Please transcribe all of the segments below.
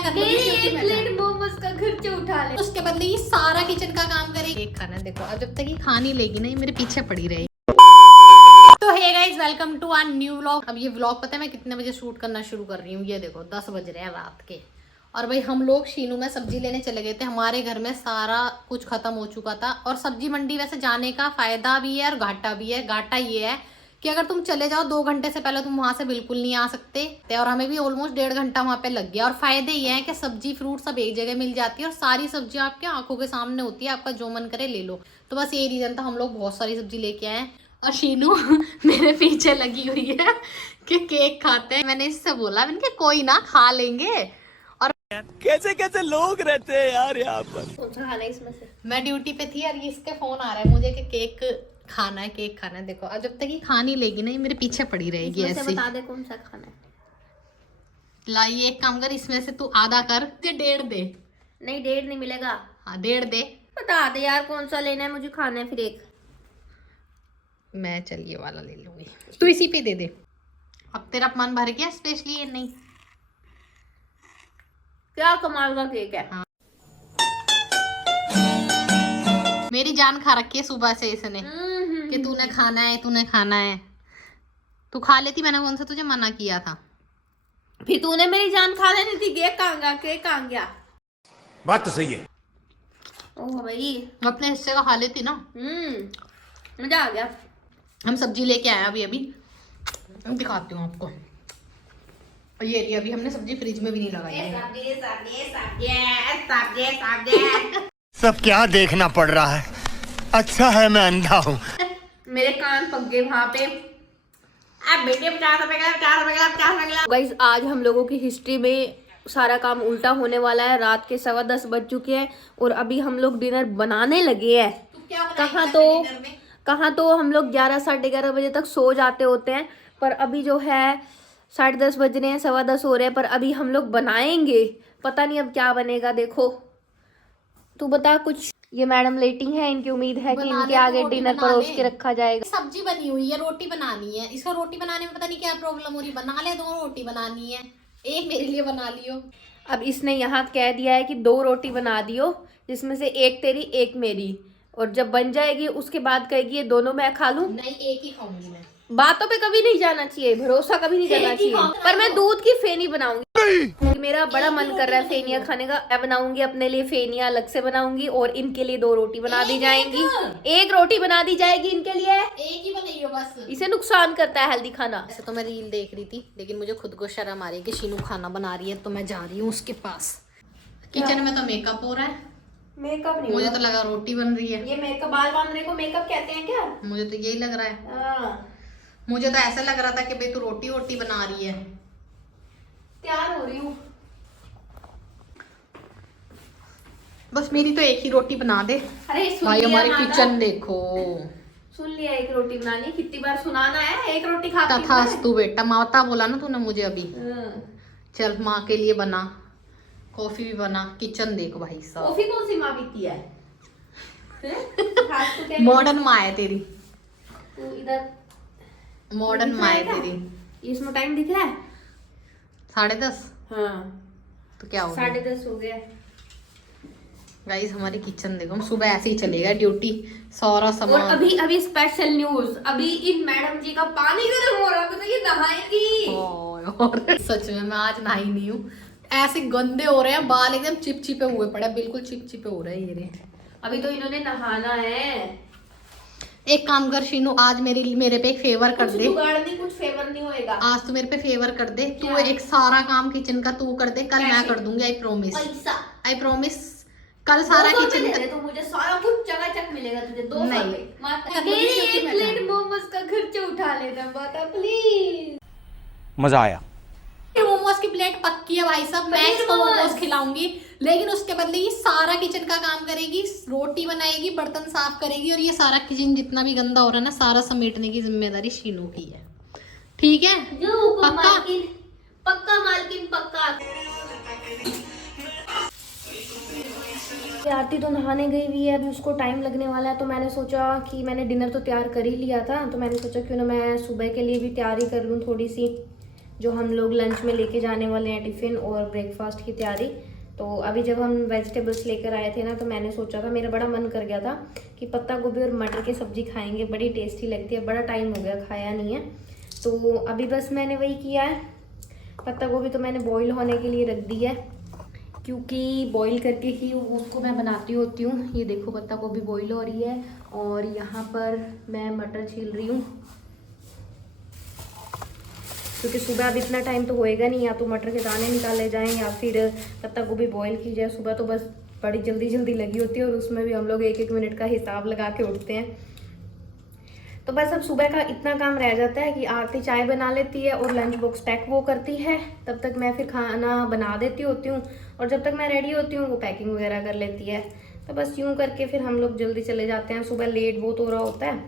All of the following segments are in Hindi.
एक प्लेट मोमोज का खर्चा उठा ले, उसके बदले ये सारा किचन का काम करे। एक खाना देखो, अब जब तक ये खा नहीं लेगी ना, ये मेरे पीछे पड़ी रहेगी। तो hey guys, welcome to our new vlog. अब ये व्लॉग पता है मैं कितने बजे शूट करना शुरू कर रही हूँ? ये देखो 10 बज रहे हैं रात के। और भाई हम लोग शीनू में सब्जी लेने चले गए थे। हमारे घर में सारा कुछ खत्म हो चुका था। और सब्जी मंडी वैसे जाने का फायदा भी है और घाटा भी है। घाटा ये है कि अगर तुम चले जाओ 2 घंटे से पहले तुम वहां से बिल्कुल नहीं आ सकते, और हमें भी ऑलमोस्ट 1.5 घंटा वहां पे लग गया। और फायदे ये है कि सब्जी फ्रूट सब एक जगह मिल जाती है और सारी सब्जी आपके आंखों के सामने होती है, आपका जो मन करे ले लो। तो बस ये रीजन था, हम लोग बहुत सारी सब्जी लेके आए। और शीनू मेरे पीछे लगी हुई है कि केक खाते हैं। मैंने इससे बोला, मैंने कहा कोई ना, खा लेंगे। और कैसे कैसे लोग रहते हैं यार यहाँ पर। कौन सा खाना है इसमें से? मैं ड्यूटी पे थी और ये इसके फोन आ रहा है मुझे कि केक खाना है, केक खाना है। देखो अब जब तक ये खा नहीं लेगी ना, ये मेरे पीछे पड़ी रहेगी ऐसे। बता दे कौन सा खाना है। लाई एक काम कर, इसमें से तू आधा कर, तुझे 1.5 दे। नहीं 1.5 नहीं मिलेगा। हाँ 1.5 दे। बता दे यार कौन सा लेना है, मुझे खाना है फिर एक। मैं चल ये वाला ले लूंगी, तू इसी पे दे दे। अब तेरा अपमान भर गया स्पेशली ये नहीं। क्या कमाल का केक है। हाँ। मेरी जान खा रखी है सुबह से इसने कि तूने खाना है, तूने खाना है। तू खा लेती, मैंने कौन सा तुझे मना किया था? फिर तूने मेरी जान खा लेनी थी। केक कहाँ गया, केक कहाँ गया? बात तो सही है। ओह भाई, अपने हिस्से का खा लेती ना। मजा आ गया। हम सब्जी लेके आए अभी अभी, दिखाती हूँ आपको। और ये रही, अभी हमने सब्जी फ्रिज में भी नहीं लगाई है। सब क्या देखना पड़ रहा है, अच्छा है मैं अंधा हूँ। मेरे कान पक गए वहां पे। अब बेटे 50 रुपए का, 50 रुपए का, 50 रुपए का। गाइस आज हम लोगों की हिस्ट्री में सारा काम उल्टा होने वाला है। रात के 10:15 बज चुके हैं और अभी हम लोग डिनर बनाने लगे हैं। कहाँ तो हम लोग 11 साढ़े 11 बजे तक सो जाते होते हैं, पर अभी जो है 10:30 बज रहे हैं, 10:15 हो रहे हैं, पर अभी हम लोग बनाएंगे। पता नहीं अब क्या बनेगा। देखो तू बता कुछ। ये मैडम लेटिंग है, इनकी उम्मीद है कि इनके आगे डिनर परोस के रखा जाएगा। सब्जी बनी हुई है, रोटी बनानी है। इसको रोटी बनाने में पता नहीं क्या प्रॉब्लम हो रही। बना ले, 2 रोटी बनानी है, एक मेरे लिए बना लियो। अब इसने यहाँ कह दिया है कि 2 रोटी बना दियो, जिसमें से एक तेरी एक मेरी, और जब बन जाएगी उसके बाद कहेगी ये दोनों मैं खा लूं। नहीं, एक ही खाऊंगी मैं। बातों पे कभी नहीं जाना चाहिए, भरोसा कभी नहीं करना चाहिए। पर मैं दूध की फेनी बनाऊंगी। मेरा बड़ा मन कर रहा है फेनिया खाने का। मैं बनाऊंगी अपने लिए फेनिया, अलग से बनाऊंगी, और इनके लिए 2 रोटी बना दी जाएंगी। एक रोटी बना दी जाएगी इनके लिए। एक ही बनाइयो बस। इसे नुकसान करता है हेल्दी खाना। ऐसे तो मैं रील देख रही थी, लेकिन मुझे खुद को शर्म आ रही है कि शीनू खाना बना रही है, तो मैं जा रही हूँ उसके पास। किचन में तो मेकअप हो रहा है। मेकअप नहीं, मुझे तो लगा रोटी बन रही है। ये मेकअप, बाल बांधने को मेकअप कहते हैं क्या? मुझे तो यही लग रहा है। मुझे तो ऐसा लग रहा था कि भाई तू रोटी वोटी बना रही है। तैयार हो रही हूँ। बस मेरी तो एक ही रोटी बना दे। अरे भाई हमारी किचन देखो। सुन लिया, एक रोटी बनानी। कितनी बार सुनाना है, एक रोटी खाती हूँ। तथास्तु बेटा, माता बोला ना तूने मुझे अभी। चल माँ के लिए बना, कॉफी भी बना। किचन देखो भाई साहब। कॉफी कौन सी माँ पीती है? मॉडर्न माँ है तेरी, तू इधर मॉडर्न माँ है तेरी। इसमें टाइम दिख रहा है 10:30। हाँ, तो क्या हो गया? 10:30 हो गया। गाइस हमारी किचन देखो, हम सुबह ऐसे ही चलेगा ड्यूटी, सारा सामान। और अभी स्पेशल न्यूज, अभी इन मैडम जी का पानी गर्म हो रहा है, तो ये नहाएगी। और सच में मैं आज नहाई नहीं हूँ। ऐसे गंदे हो रहे हैं बाल, एकदम चिपचिपे हुए पड़े, बिल्कुल चिपचिपे हो रहे हैं ये रे। अभी तो इन्होंने नहाना है। एक काम कर शीनू, आज मेरे पे एक फेवर कर दे। कुछ फेवर नहीं होएगा। आज तू मेरे पे फेवर कर दे। तू एक सारा काम किचन का तू कर दे, कल मैं कर दूंगी। I promise, I promise. कल सारा किचन का। तो मुझे सारा कुछ चकाचक मिलेगा तुझे। 2 नहीं, एक प्लेट मोमोज का खर्चा उठा लेना माता प्लीज। मजा आया। मोमोज की प्लेट पक्की है भाई साहब, मैं इसको मोमोज खिलाऊंगी, लेकिन उसके बदले ये सारा किचन का काम करेगी। रोटी बनाएगी, बर्तन साफ करेगी, और ये सारा किचन जितना भी गंदा हो रहा है ना, सारा समेटने की जिम्मेदारी शीनू की है। ठीक है? पक्का पक्का मालकिन पक्का। आरती तो नहाने गई हुई है, अभी उसको टाइम लगने वाला है। तो मैंने सोचा कि मैंने डिनर तो तैयार कर ही लिया था, तो मैंने सोचा क्यों ना मैं सुबह के लिए भी तैयारी कर लूँ थोड़ी सी। जो हम लोग लंच में लेके जाने वाले हैं, टिफ़िन और ब्रेकफास्ट की तैयारी। तो अभी जब हम वेजिटेबल्स लेकर आए थे ना, तो मैंने सोचा था, मेरा बड़ा मन कर गया था कि पत्ता गोभी और मटर की सब्ज़ी खाएंगे, बड़ी टेस्टी लगती है। बड़ा टाइम हो गया खाया नहीं है, तो अभी बस मैंने वही किया है। पत्ता गोभी तो मैंने बॉईल होने के लिए रख दी है, क्योंकि बॉईल करके ही उसको मैं बनाती होती हूँ। ये देखो पत्ता गोभी बॉईल हो रही है और यहाँ पर मैं मटर छील रही हूँ, क्योंकि सुबह अब इतना टाइम तो होएगा नहीं, या तो मटर के दाने निकाले जाएं या फिर पत्ता गोभी बॉईल की जाए। सुबह तो बस बड़ी जल्दी जल्दी लगी होती है और उसमें भी हम लोग 1-1 मिनट का हिसाब लगा के उठते हैं। तो बस अब सुबह का इतना काम रह जाता है कि आरती चाय बना लेती है और लंच बॉक्स पैक वो करती है, तब तक मैं फिर खाना बना देती होती हूँ, और जब तक मैं रेडी होती हूँ वो पैकिंग वगैरह कर लेती है। तो बस यूँ करके फिर हम लोग जल्दी चले जाते हैं। सुबह लेट बहुत हो रहा होता है,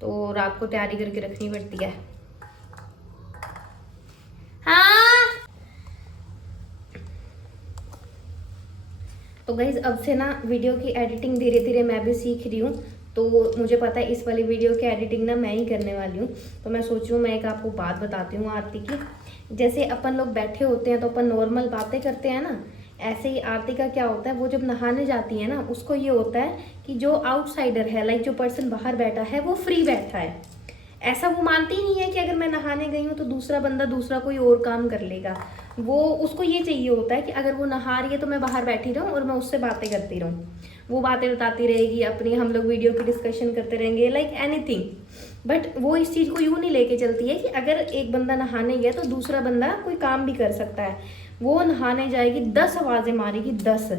तो रात को तैयारी करके रखनी पड़ती है। हाँ, तो गाइज अब से ना वीडियो की एडिटिंग धीरे धीरे मैं भी सीख रही हूँ। तो मुझे पता है इस वाली वीडियो की एडिटिंग ना मैं ही करने वाली हूँ। तो मैं सोच रही हूँ मैं एक आपको बात बताती हूँ आरती की। जैसे अपन लोग बैठे होते हैं तो अपन नॉर्मल बातें करते हैं ना, ऐसे ही आरती का क्या होता है, वो जब नहाने जाती है ना, उसको ये होता है कि जो आउटसाइडर है, लाइक जो पर्सन बाहर बैठा है, वो फ्री बैठा है। ऐसा वो मानती ही नहीं है कि अगर मैं नहाने गई हूँ तो दूसरा बंदा दूसरा कोई और काम कर लेगा। वो उसको ये चाहिए होता है कि अगर वो नहा रही है तो मैं बाहर बैठी रहूँ और मैं उससे बातें करती रहूँ। वो बातें बताती रहेगी अपनी, हम लोग वीडियो की डिस्कशन करते रहेंगे, लाइक एनीथिंग। बट वो इस चीज़ को यूँ नहीं लेके चलती है कि अगर एक बंदा नहाने गया तो दूसरा बंदा कोई काम भी कर सकता है। वो नहाने जाएगी, 10 आवाज़ें मारेगी, 10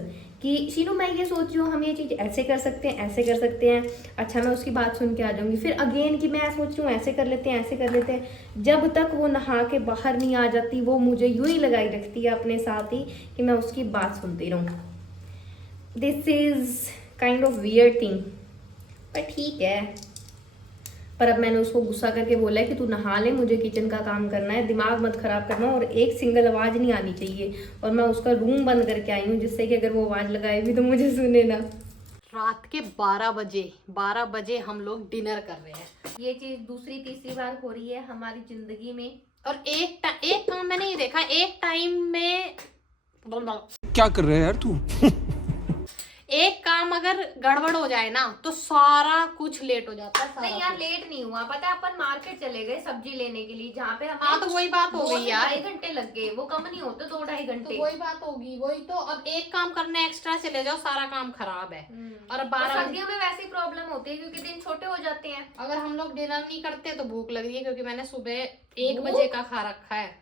कि शीनू मैं ये सोच रही हूँ हम ये चीज़ ऐसे कर सकते हैं, ऐसे कर सकते हैं। अच्छा, मैं उसकी बात सुन के आ जाऊँगी, फिर अगेन कि मैं सोच रही हूँ ऐसे कर लेते हैं, ऐसे कर लेते हैं। जब तक वो नहा के बाहर नहीं आ जाती, वो मुझे यूँ ही लगाई रखती है अपने साथ ही कि मैं उसकी बात सुनती रहूँ। This is kind of weird thing, पर ठीक है। पर अब मैंने उसको गुस्सा करके बोला है कि तू नहा ले, मुझे किचन का काम करना है, दिमाग मत खराब करना, और एक सिंगल आवाज़ नहीं आनी चाहिए। और मैं उसका रूम बंद करके आई हूँ, जिससे कि अगर वो आवाज़ लगाए भी तो मुझे सुने ना। रात के 12 बजे हम लोग डिनर कर रहे हैं। ये चीज़ दूसरी तीसरी बार हो रही है हमारी ज़िंदगी में। और एक काम मैंने ये देखा, एक टाइम में क्या कर रहे हैं यार तू? एक काम अगर गड़बड़ हो जाए ना तो सारा कुछ लेट हो जाता है। नहीं यार, लेट नहीं हुआ, पता है अपन मार्केट चले गए सब्जी लेने के लिए, जहाँ पे हाँ तो वही बात हो गई यार, 2 घंटे लग गए। वो कम नहीं होते, 2-2.5 घंटे। तो वही बात होगी, वही तो। अब एक काम करने एक्स्ट्रा चले जाओ, सारा काम खराब है। और 12 सर्दियों में वैसी प्रॉब्लम होती है क्योंकि दिन छोटे हो जाते हैं। अगर हम लोग डिनर नहीं करते तो भूख लग रही है, क्योंकि मैंने सुबह 1 बजे का खा रखा है।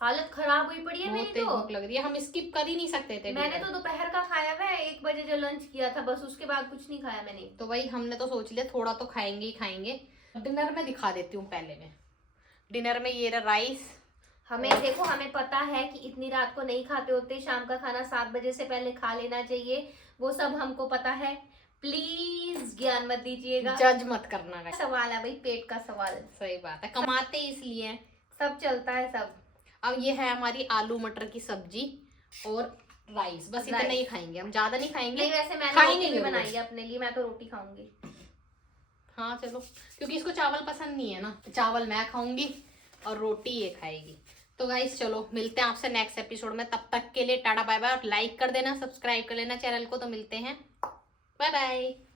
हालत खराब हुई पड़ी है मेरी तो। भूख लग रही है, हम स्किप कर ही नहीं सकते थे। मैंने तो दोपहर का खाया हुआ है, 1 बजे जो लंच किया था, बस उसके बाद कुछ नहीं खाया मैंने। तो भाई हमने तो सोच लिया थोड़ा तो खाएंगे ही खाएंगे। डिनर में दिखा देती हूँ पहले मैं। डिनर में ये रहा राइस। हमें देखो, हमें पता है कि इतनी रात को नहीं खाते होते, शाम का खाना 7 बजे से पहले खा लेना चाहिए, वो सब हमको पता है। प्लीज ज्ञान मत दीजिएगा, जज मत करना। सवाल है भाई, पेट का सवाल। सही बात है, कमाते इसलिए सब चलता है सब। अब ये है हमारी आलू मटर की सब्जी और राइस, बस इतना ही खाएंगे हम, ज्यादा नहीं खाएंगे। नहीं, वैसे मैंने रोटी भी बनाई है अपने लिए, मैं तो रोटी खाऊंगी। हाँ चलो, क्योंकि इसको चावल पसंद नहीं है ना, चावल मैं खाऊंगी और रोटी ये खाएगी। तो गाइस चलो मिलते हैं आपसे नेक्स्ट एपिसोड में, तब तक के लिए टाटा बाय बाय। और लाइक कर देना, सब्सक्राइब कर लेना चैनल को। तो मिलते हैं, बाय बाय।